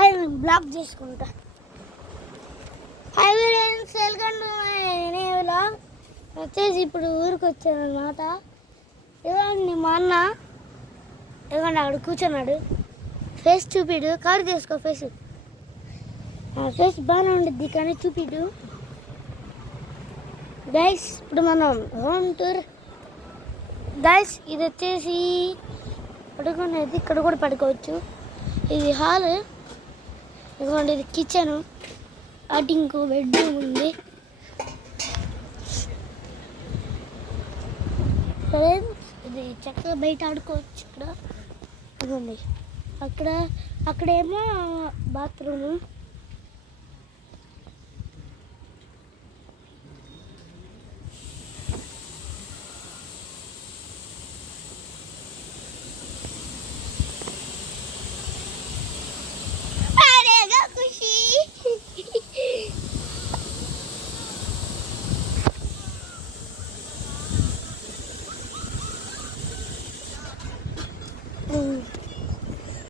అది బ్లాక్ చేసుకుంటా. హైవే నేనేలా వచ్చేసి ఇప్పుడు ఊరికి వచ్చాను అన్నమాట. ఇవ్వండి మా అన్న, ఇవ్వండి అక్కడ కూర్చున్నాడు. ఫేస్ చూపిడు, కవర్ చేసుకో ఫేస్. ఫేస్ బాగానే ఉండిద్ది కానీ చూపిడు. గైస్ ఇప్పుడు మనం హోమ్ టూర్. గైస్ ఇది వచ్చేసి పడుకునేది, ఇక్కడ కూడా పడుకోవచ్చు. ఇది హాల్, ఇదిగోండి ఇది కిచెను, అటు ఇంకో బెడ్రూమ్ ఉంది. ఫ్రెండ్స్ ఇది చక్కగా బయట ఆడుకోవచ్చు. ఇక్కడ ఇదిగోండి, అక్కడేమో బాత్రూము.